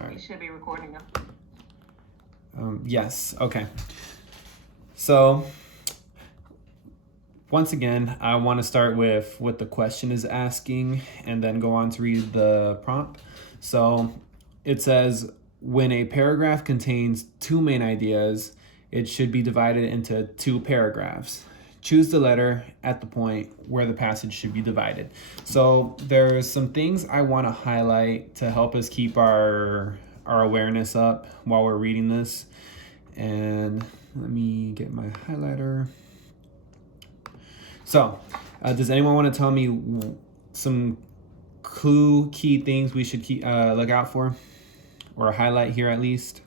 All right. It should be recording now. Yes, okay. So, once again, I want to start with what the question is asking and then go on to read the prompt. So, it says, when a paragraph contains two main ideas, it should be divided into two paragraphs. Choose the letter at the point where the passage should be divided. So there's some things I want to highlight to help us keep our awareness up while we're reading this. And let me get my highlighter. So, does anyone want to tell me some key things we should look out for? Or highlight here at least?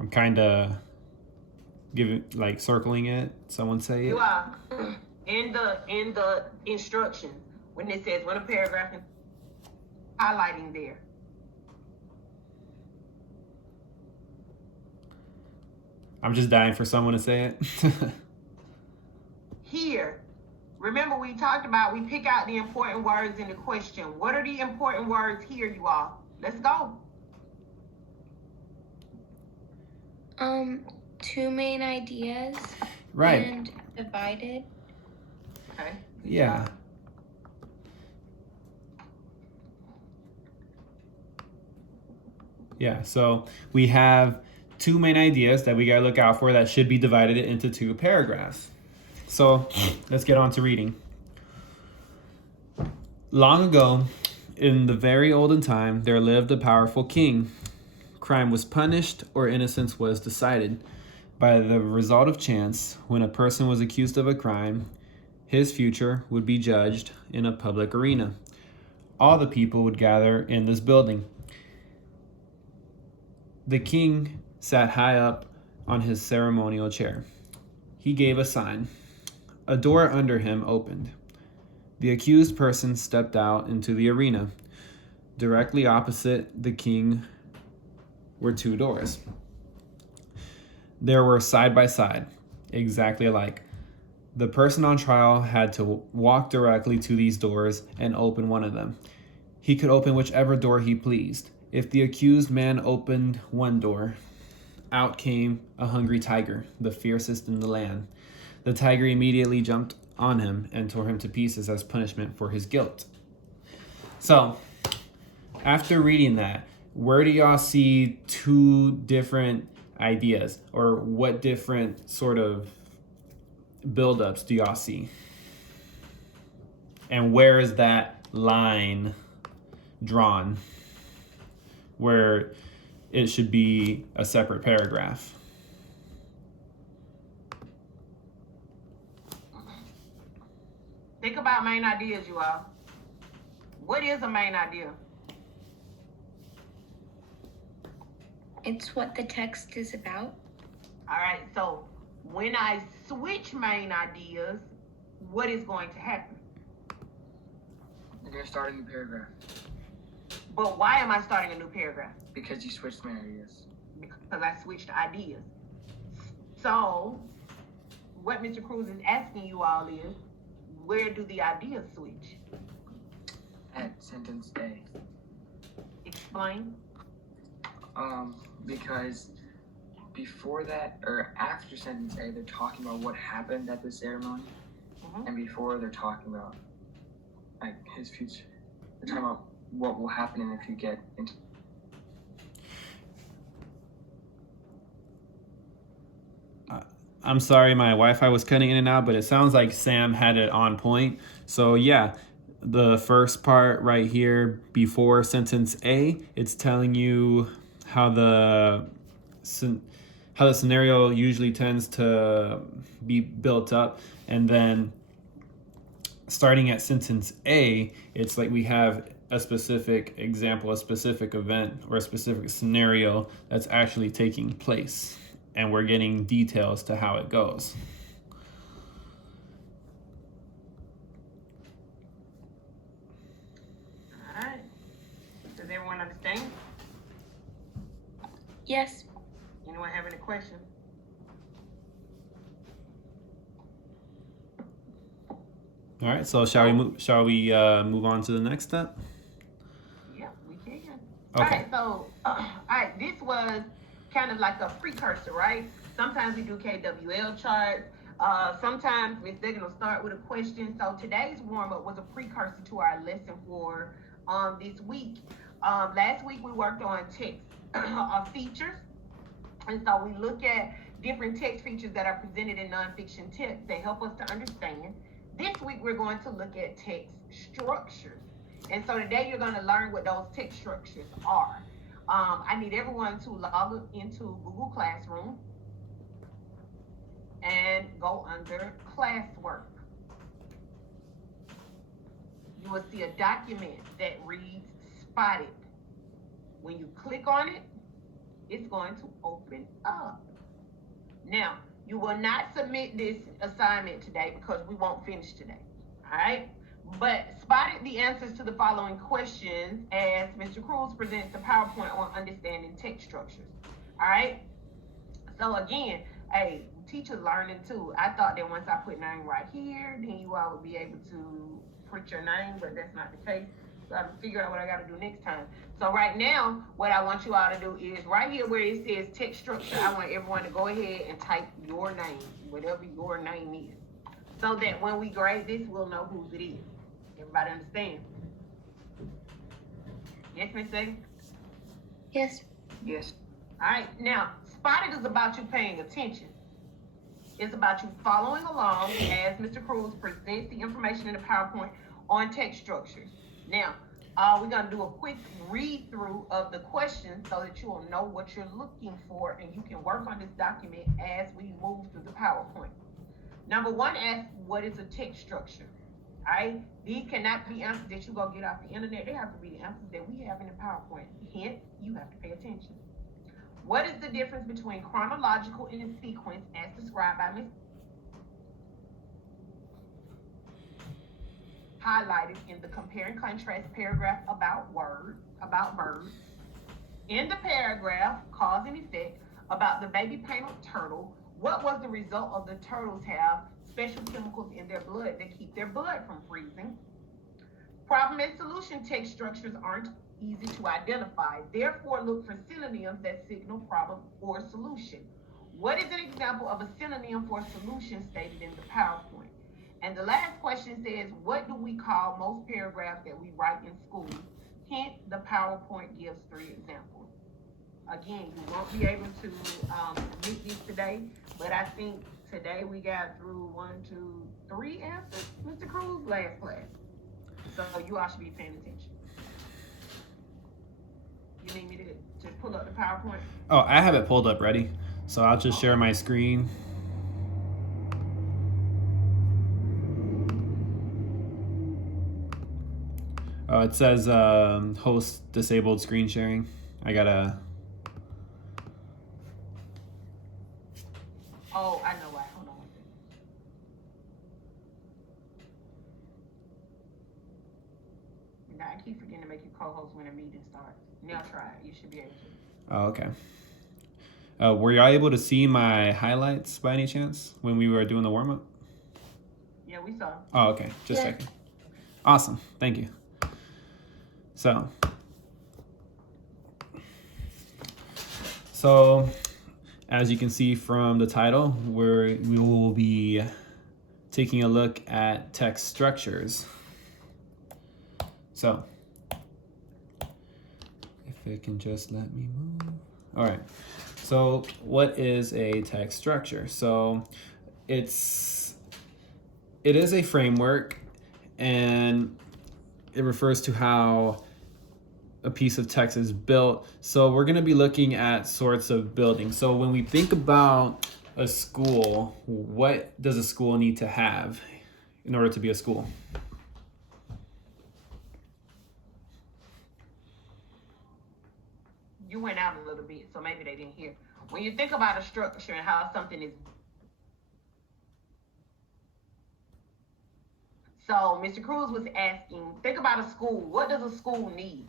I'm kind of circling it. Someone say it. You are in the instructions when it says when a paragraph is highlighting there. I'm just dying for someone to say it. Here, remember we talked about we pick out the important words in the question. What are the important words here, you all? Let's go. Two main ideas. Right. And divided. Okay. Yeah. Yeah, so we have two main ideas that we gotta look out for that should be divided into two paragraphs. So let's get on to reading. Long ago, in the very olden time, there lived a powerful king. Crime was punished or innocence was decided by the result of chance. When a person was accused of a crime, his future would be judged in a public arena. All the people would gather in this building. The king sat high up on his ceremonial chair. He gave a sign. A door under him opened. The accused person stepped out into the arena. Directly opposite the king were two doors. They were side by side, exactly alike. The person on trial had to walk directly to these doors and open one of them. He could open whichever door he pleased. If the accused man opened one door, out came a hungry tiger, the fiercest in the land. The tiger immediately jumped on him and tore him to pieces as punishment for his guilt. So, after reading that, where do y'all see two different ideas? Or what different sort of buildups do y'all see? And where is that line drawn where it should be a separate paragraph? Think about main ideas, you all. What is a main idea? It's what the text is about. All right, so when I switch main ideas, what is going to happen? You're going to start a new paragraph. But why am I starting a new paragraph? Because you switched main ideas. Because I switched ideas. So, what Mr. Cruz is asking you all is, where do the ideas switch? At sentence A. Explain. Because before that, or after sentence A, they're talking about what happened at the ceremony. And before, they're talking about, like, his future. They're talking about what will happen if you get into... I'm sorry, my Wi-Fi was cutting in and out, but it sounds like Sam had it on point. So yeah, the first part right here before sentence A, it's telling you how the scenario usually tends to be built up, and then starting at sentence A, it's like we have a specific example, a specific event, or a specific scenario that's actually taking place, and we're getting details to how it goes. All right. Does everyone understand? Yes. Anyone have any questions? All right. So shall we move on to the next step? Yeah, we can. Okay. All right, so, all right, this was kind of like a precursor, right? Sometimes we do KWL charts. Sometimes Miss Duggan will start with a question. So today's warm-up was a precursor to our lesson for this week. Last week we worked on text features. And so we look at different text features that are presented in nonfiction text. They help us to understand. This week we're going to look at text structures. And so today you're going to learn what those text structures are. I need everyone to log into Google Classroom and go under classwork. You will see a document that reads spotted. When you click on it, it's going to open up. Now, you will not submit this assignment today because we won't finish today, all right? But spotted the answers to the following questions as Mr. Cruz presents the PowerPoint on understanding text structures, all right? So again, hey, teachers learning too. I thought that once I put name right here, then you all would be able to print your name, but that's not the case. So I have to figure out what I got to do next time. So right now, what I want you all to do is right here where it says text structure, I want everyone to go ahead and type your name, whatever your name is, so that when we grade this, we'll know whose it is. Everybody understand? Yes, Miss A? Yes. Yes. All right, now, spotted is about you paying attention. It's about you following along as Mr. Cruz presents the information in the PowerPoint on text structures. Now, we're going to do a quick read through of the questions so that you will know what you're looking for and you can work on this document as we move through the PowerPoint. Number one asks, what is a text structure? All right, these cannot be answers that you go get off the internet. They have to be the answers that we have in the PowerPoint. Hence, you have to pay attention. What is the difference between chronological and a sequence as described by Ms. Highlighted in the compare and contrast paragraph about birds. In the paragraph, cause and effect, about the baby painted turtle, what was the result of the turtles have special chemicals in their blood that keep their blood from freezing? Problem and solution text structures aren't easy to identify. Therefore, look for synonyms that signal problem or solution. What is an example of a synonym for solution stated in the PowerPoint? And the last question says, what do we call most paragraphs that we write in school? Hint, the PowerPoint gives 3 examples. Again, you won't be able to meet these today, but I think today we got through 1, 2, 3 answers, Mr. Cruz, last class. So you all should be paying attention. You need me to pull up the PowerPoint? Oh, I have it pulled up ready. So I'll just share my screen. Oh, it says host disabled screen sharing. I gotta. Oh, I know why. Hold on one second. Now, I keep forgetting to make you co-host when a meeting starts. Now try it. You should be able to. Oh, okay. Were y'all able to see my highlights by any chance when we were doing the warm up? Yeah, we saw. Oh, okay. Just Yeah. checking. Awesome. Thank you. So, as you can see from the title, we will be taking a look at text structures. So, if it can just let me move. All right. So, what is a text structure? So, it is a framework, and it refers to how a piece of text is built. So we're going to be looking at sorts of buildings. So when we think about a school, what does a school need to have in order to be a school? You went out a little bit, so maybe they didn't hear. When you think about a structure and how something is, so Mr. Cruz was asking, think about a school. What does a school need?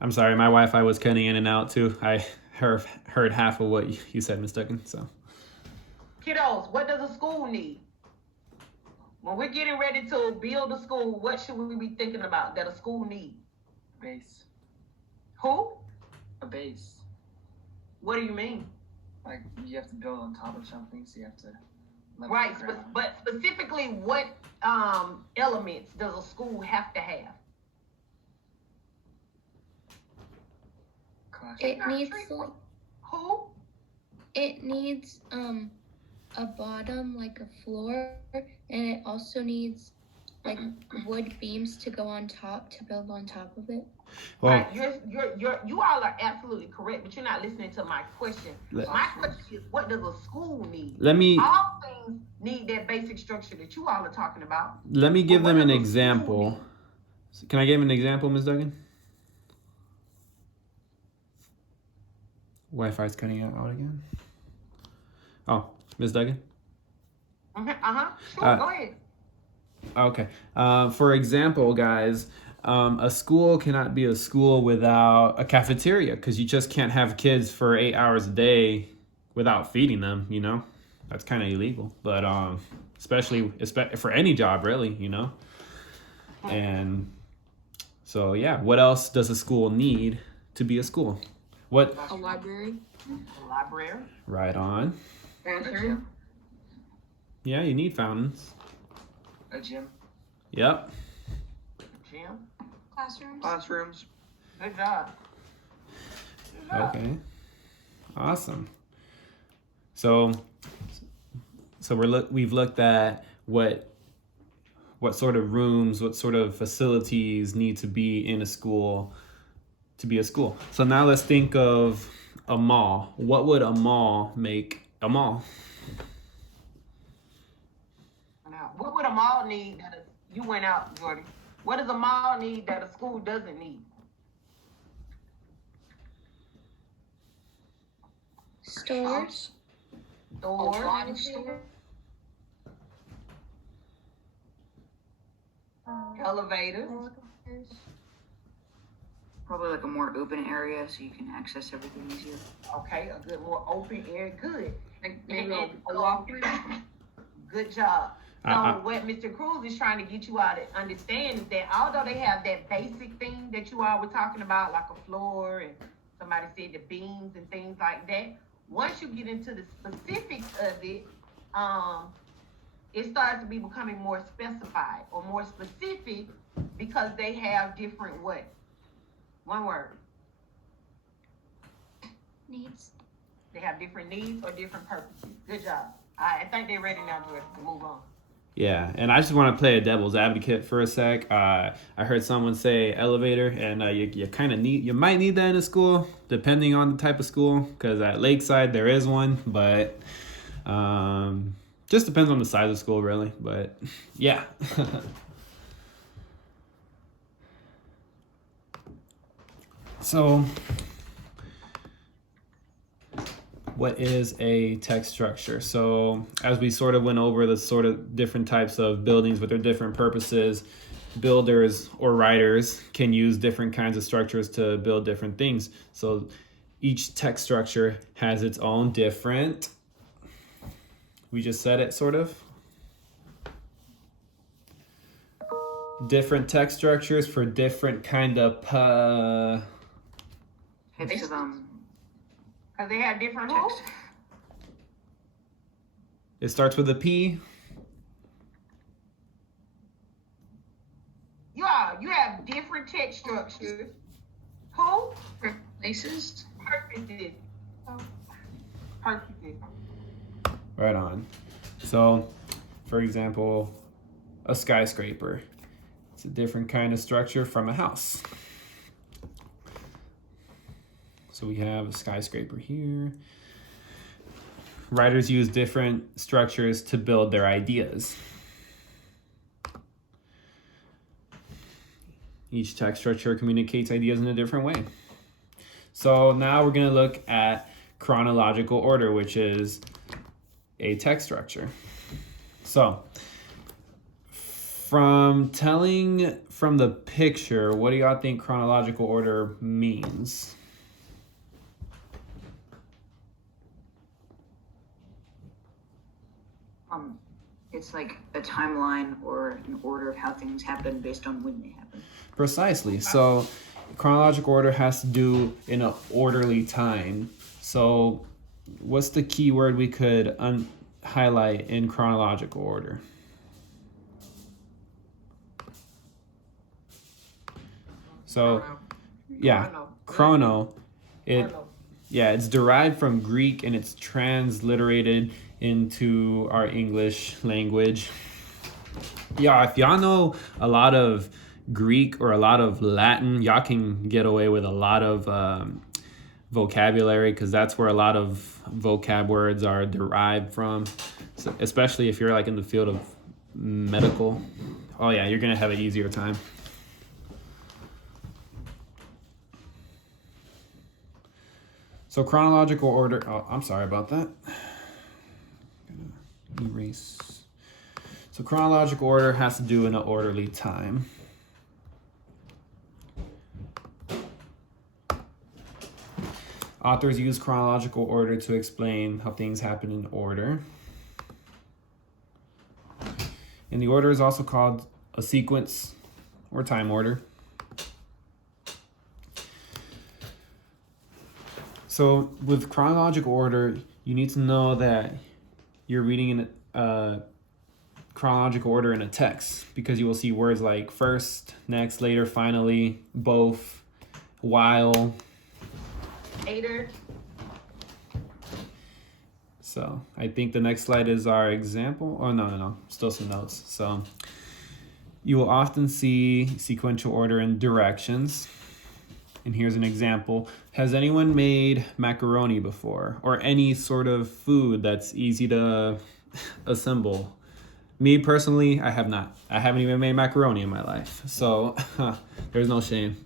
I'm sorry, my Wi-Fi was cutting in and out too. I heard half of what you said, Ms. Duggan. So, Kiddos, what does a school need? When we're getting ready to build a school, what should we be thinking about that a school needs? Base. Who? A base. What do you mean? Like you have to build on top of something, so you have to level Right, the ground. but specifically, what elements does a school have to have? Classroom. It needs like Who? it needs a bottom, like a floor, and it also needs like wood beams to go on top to build on top of it. Well, Right, you all are absolutely correct, but you're not listening to my question. My question is, what does a school need? let me All things need that basic structure that you all are talking about. give But them what an does a example. school Can I give an example, Ms. Duggan? Wi-Fi's cutting out again. Oh, Ms. Duggan? need? Sure, Uh, go ahead. Okay. For example, guys, a school cannot be a school without a cafeteria because you just can't have kids for 8 hours a day without feeding them, you know? That's kind of illegal. But especially for any job, really, you know? And so, yeah, what else does a school need to be a school? What? A library. A library. Right on. Bathroom. Yeah, you need fountains. A gym. Yep. Gym. Classrooms. Good job. Good job. Okay. Awesome. So we've looked at what sort of rooms, what sort of facilities need to be in a school to be a school. So now let's think of a mall. What would a mall make a mall? Now, what would a mall need that you went out, Jordy? What does a mall need that a school doesn't need? Stores. Stores. Elevators. Probably like a more open area so you can access everything easier. Okay, a good, more open area. Good. Like maybe And- a walkthrough. Good job. So Uh-uh. what Mr. Cruz is trying to get you all to understand is that although they have that basic thing that you all were talking about, like a floor and somebody said the beams and things like that, once you get into the specifics of it, it starts to be becoming more specified or more specific because they have different what? One word. Needs. They have different needs or different purposes. Good job. I think they're ready now, Jordan, to move on. Yeah, and I just want to play a devil's advocate for a sec. I heard someone say elevator, and you kind of you might need that in a school, depending on the type of school. Because at Lakeside there is one, but just depends on the size of school, really. But yeah. So, what is a text structure? So, as we sort of went over the sort of different types of buildings with their different purposes, builders or writers can use different kinds of structures to build different things. So, each text structure has its own different, we just said it sort of, different text structures for different kind of Types of Because they have different who? It starts with a P. You have different text structures. Who? places. Purposes. Purposes. Right on. So, for example, a skyscraper. It's a different kind of structure from a house. So we have a skyscraper here. Writers use different structures to build their ideas. Each text structure communicates ideas in a different way. So now we're going to look at chronological order, which is a text structure. So from the picture, what do y'all think chronological order means? It's like a timeline or an order of how things happen based on when they happen. Precisely. So chronological order has to do in an orderly time. So what's the key word we could highlight in chronological order? So yeah, chrono. It's derived from Greek and it's transliterated into our English language. Yeah, if y'all know a lot of Greek or a lot of Latin, y'all can get away with a lot of vocabulary because that's where a lot of vocab words are derived from. So especially if you're like in the field of medical. Oh yeah, you're gonna have an easier time. So chronological order, oh, I'm sorry about that. I'm gonna erase. So chronological order has to do in an orderly time. Authors use chronological order to explain how things happen in order. And the order is also called a sequence or time order. So with chronological order, you need to know that you're reading in chronological order in a text because you will see words like first, next, later, finally, both, while. Later. So I think the next slide is our example. Oh, no, still some notes. So you will often see sequential order in directions. And here's an example. Has anyone made macaroni before? Or any sort of food that's easy to assemble? Me personally, I have not. I haven't even made macaroni in my life. So there's no shame.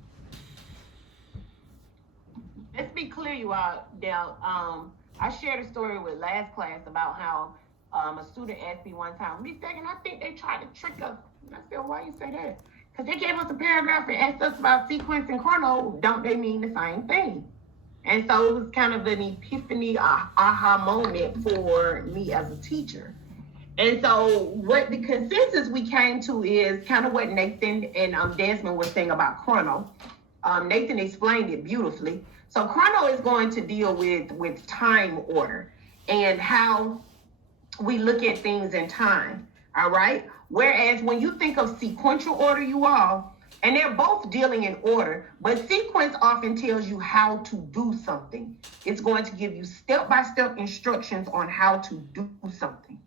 Let's be clear, you all, Dale. I shared a story with last class about how a student asked me one time, Miss Dagan, I think they tried to trick us. And I said, why you say that? Because they gave us a paragraph and asked us about sequence and chrono. Don't they mean the same thing? And so it was kind of an epiphany, aha moment for me as a teacher. And so what the consensus we came to is kind of what Nathan and Desmond were saying about chrono. Nathan explained it beautifully. So chrono is going to deal with time order and how we look at things in time, all right? Whereas when you think of sequential order, you all, and they're both dealing in order, but sequence often tells you how to do something. It's going to give you step-by-step instructions on how to do something.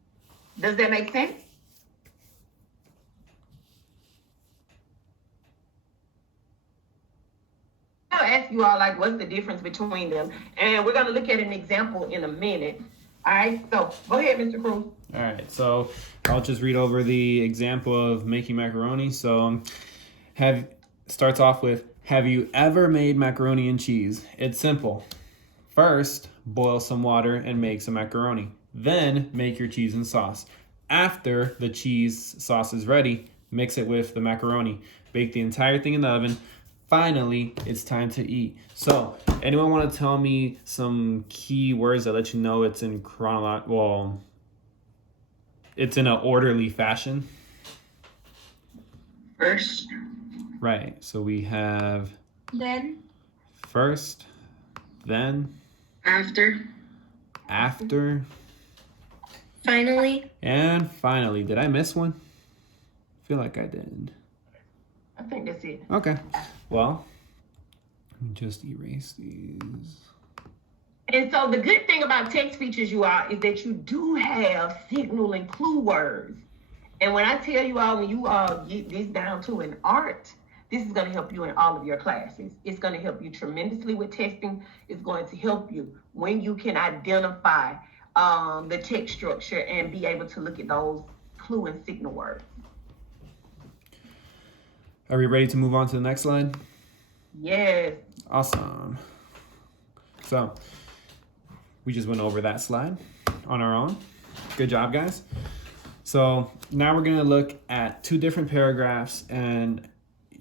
Does that make sense? I'll ask you all, like, what's the difference between them? And we're going to look at an example in a minute. All right, so go ahead, Mr. Cruz. All right, so I'll just read over the example of making macaroni. So starts off with, have you ever made macaroni and cheese? It's simple. First, boil some water and make some macaroni. Then make your cheese and sauce. After the cheese sauce is ready, mix it with the macaroni. Bake the entire thing in the oven. Finally, it's time to eat. So, anyone want to tell me some key words that let you know it's in it's in an orderly fashion? First. Right. So we have Then. First, then. After. After. Finally. And finally. Did I miss one? I feel like I did. I think that's it. Okay. Well, let me just erase these. And so the good thing about text features, you all, is that you do have signal and clue words. And when I tell you all, when you all get this down to an art, this is going to help you in all of your classes. It's going to help you tremendously with testing. It's going to help you when you can identify the text structure and be able to look at those clue and signal words. Are we ready to move on to the next slide? Yes. Awesome. So we just went over that slide on our own. Good job, guys. So now we're going to look at two different paragraphs, and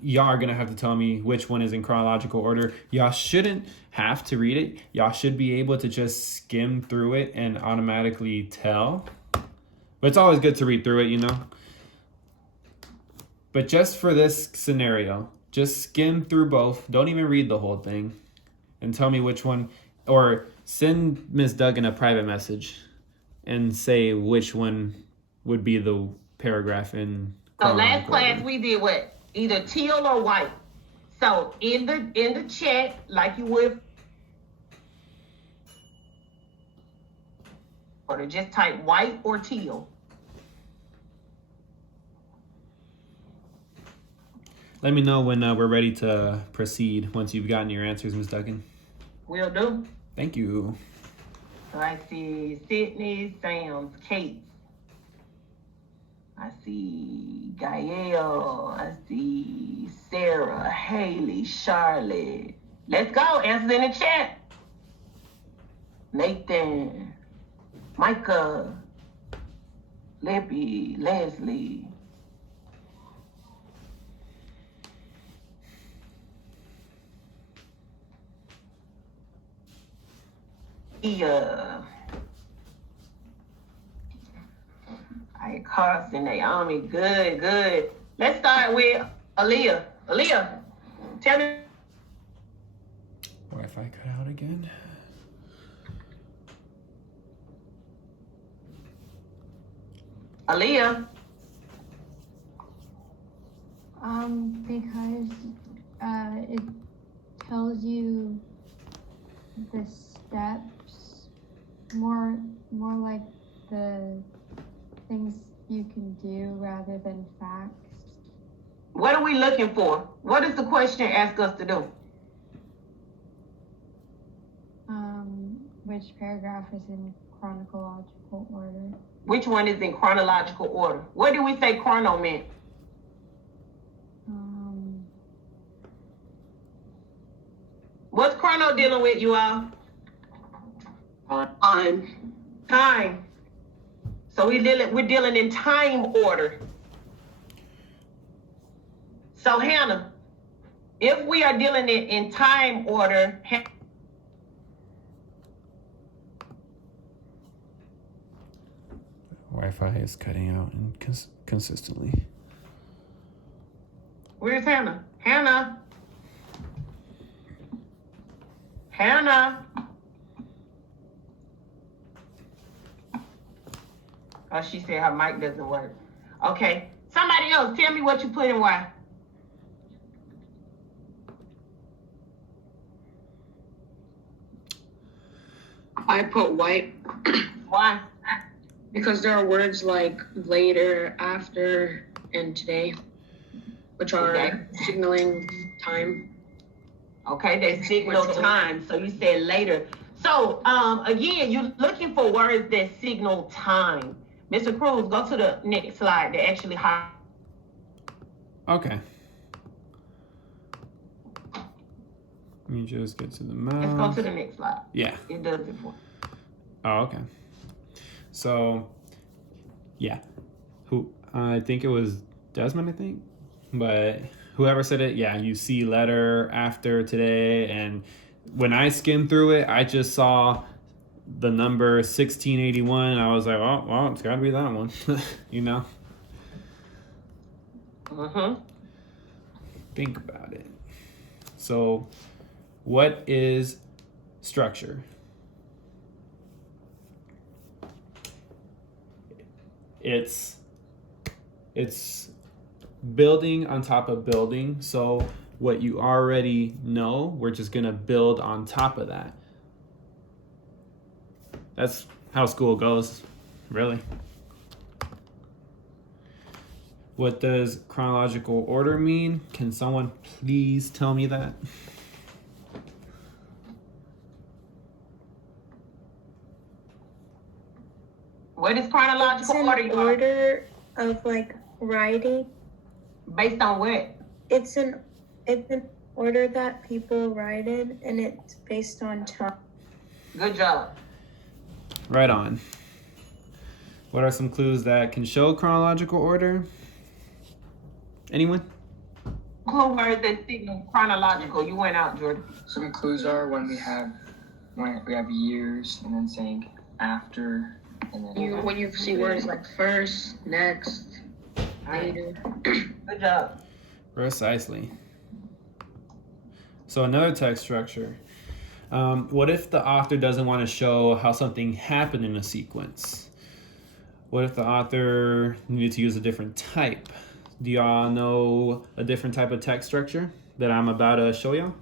y'all are going to have to tell me which one is in chronological order. Y'all shouldn't have to read it. Y'all should be able to just skim through it and automatically tell But it's always good to read through it, you know. But just for this scenario, just skim through both. Don't even read the whole thing. And tell me which one, or send Miss Duggan a private message and say which one would be the paragraph in So last chronological class order. we did what? Either teal or white. So in the chat, like you would, or just type white or teal. Let me know when we're ready to proceed once you've gotten your answers, Ms. Duggan. Will do. Thank you. So I see Sydney, Sam's, Kate. I see Gael. I see Sarah, Haley, Charlotte. Let's go. Answers in the chat. Nathan, Micah, Libby, Leslie. Carson, Naomi, good. Let's start with Aaliyah. Aaliyah, tell me. Wi-Fi cut out again. Aaliyah. Because it tells you the steps, more like the things you can do rather than facts. What are we looking for? What does the question ask us to do? Which paragraph is in chronological order? Which one is in chronological order? What did we say chrono meant? What's chrono dealing with, you all? Time. So we're dealing in time order. So Hannah, if we are dealing in time order, Wi-Fi is cutting out consistently. where's Hannah? Hannah. Oh, she said her mic doesn't work. Okay. Somebody else, tell me what you put and why. I put white Why? because there are words like later, after, and today, which are Okay. signaling time. Okay, they signal time. So you said later. So again, you're looking for words that signal time. Mr. Cruz, go to the next slide. They actually hide. Okay. Let me just get to the mouse. Let's go to the next slide. Yeah. It does it for. Oh, okay. So, yeah. I think it was Desmond, I think. But whoever said it, yeah, you see letter after today. And when I skimmed through it, I just saw the number 1681. I was like, oh, well, it's got to be that one, you know? Mm-hmm. Think about it. So, what is structure? It's building on top of building. So what you already know, we're just gonna build on top of that. That's how school goes, really. What does chronological order mean? Can someone please tell me that? What is It's chronological an order? order of like writing. Based on what? It's an order that people write in, and it's based on time. Good job. Right on. What are some clues that can show chronological order? Anyone? Clue words that signal chronological. You went out, Jordan. Some clues are when we have years and then saying after And then When you see words like first, next, later. Good job. Precisely. So another text structure. What if the author doesn't want to show how something happened in a sequence? What if the author needed to use a different type? Do y'all know a different type of text structure that I'm about to show y'all?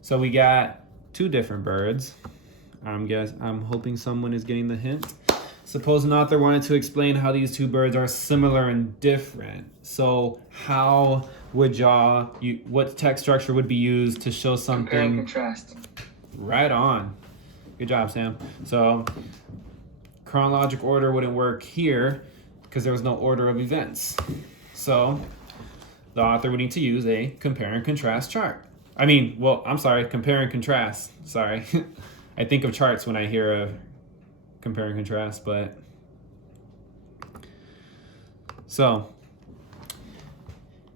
So we got two different birds. I'm hoping someone is getting the hint. Suppose an author wanted to explain how these two birds are similar and different. So how would what text structure would be used to show something? compare and contrast. Right on. Good job, Sam. So chronological order wouldn't work here because there was no order of events. So the author would need to use a compare and contrast chart. Compare and contrast. Sorry. I think of charts when I hear a compare and contrast, but so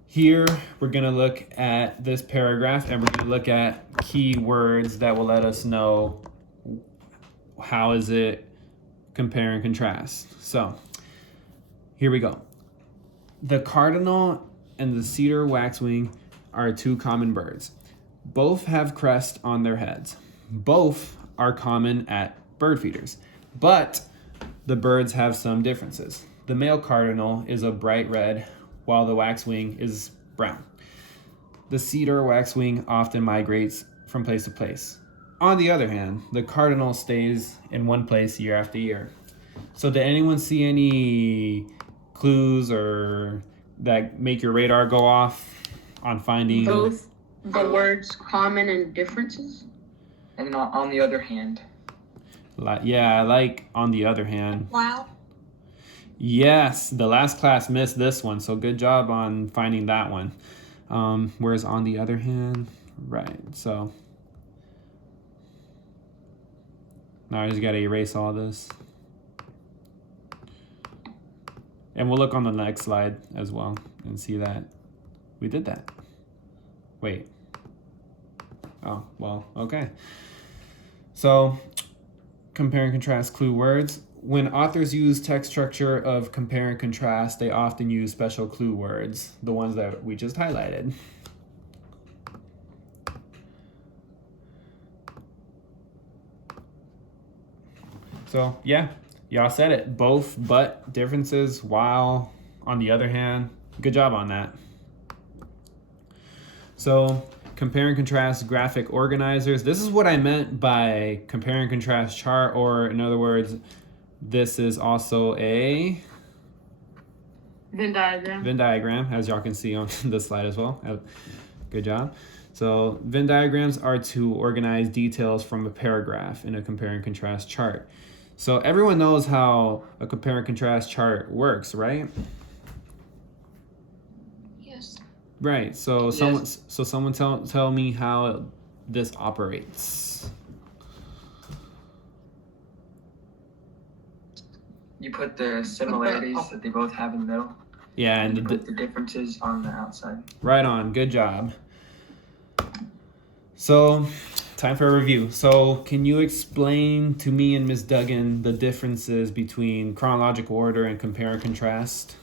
here we're going to look at this paragraph and we're going to look at key words that will let us know how is it compare and contrast. So here we go. The cardinal and the cedar waxwing are two common birds. Both have crests on their heads. Both are common at bird feeders, but the birds have some differences. The male cardinal is a bright red, while the waxwing is brown. The cedar waxwing often migrates from place to place. On the other hand, the cardinal stays in one place year after year. So did anyone see any clues or that make your radar go off on finding Both the words common and differences. And then on the other hand. Yeah, like on the other hand. Wow. Yes, the last class missed this one, so good job on finding that one. Whereas on the other hand, right, so. Now I just gotta erase all this. And we'll look on the next slide as well and see that we did that. Wait. Oh, well, okay. So, compare and contrast clue words. When authors use text structure of compare and contrast, they often use special clue words, the ones that we just highlighted. So, yeah, y'all said it. Both, but, differences, while, on the other hand. Good job on that. So, compare and contrast graphic organizers. This is what I meant by compare and contrast chart, or in other words, this is also a Venn diagram. Venn diagram, as y'all can see on this slide as well. Good job. So Venn diagrams are to organize details from a paragraph in a compare and contrast chart. So everyone knows how a compare and contrast chart works, right? Yes. Right. So Yes. someone tell me how this operates. You put the similarities that they both have in the middle. Yeah, And and you put the differences on the outside. right on. Good job. So, time for a review. So, can you explain to me and Ms. Duggan the differences between chronological order and compare and contrast?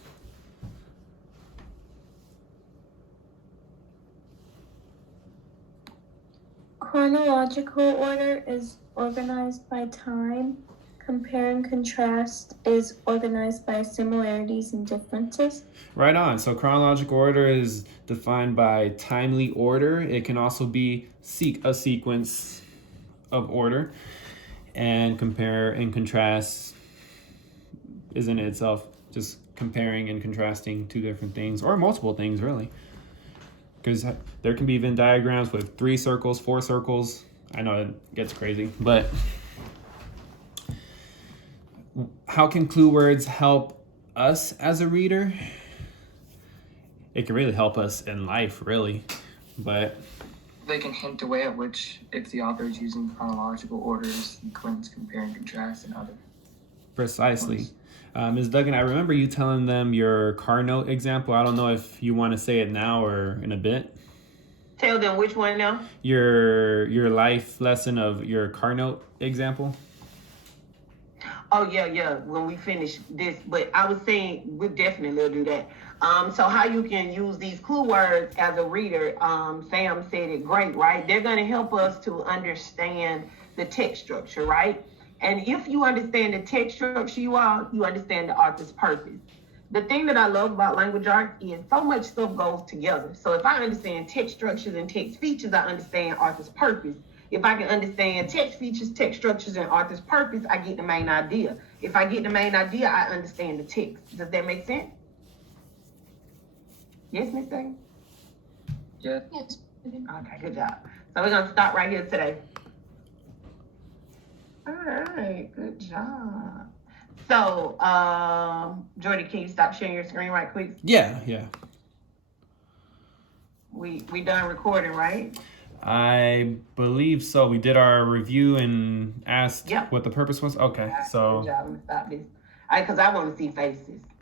Chronological order is organized by time. Compare and contrast is organized by similarities and differences. Right on. So, chronological order is defined by timely order. It can also be a sequence of order. And compare and contrast is in itself just comparing and contrasting two different things, or multiple things, really. Because there can be Venn diagrams with 3 circles, 4 circles. I know it gets crazy, but how can clue words help us as a reader? It can really help us in life, really, but They can hint away at which, if the author is using chronological order, sequence, compare and contrast, and other. precisely. Ms. Duggan, I remember you telling them your car note example. I don't know if you want to say it now or in a bit. Tell them which one now. Your life lesson of your car note example. Oh yeah. When we finish this, but I was saying we'll definitely do that. So how you can use these clue words as a reader? Sam said it great, right? They're going to help us to understand the text structure, right? And if you understand the text structure, you understand the author's purpose. The thing that I love about language arts is so much stuff goes together. So if I understand text structures and text features, I understand author's purpose. If I can understand text features, text structures, and author's purpose, I get the main idea. If I get the main idea, I understand the text. Does that make sense? Yes, Miss Dane? Yeah. Yes. Okay, good job. So we're gonna stop right here today. All right, good job. So, Jordy, can you stop sharing your screen right quick? Yeah. We done recording, right? I believe so. We did our review and asked Yep. what the purpose was. Okay, Good so job. Let me stop this. Because I want to see faces.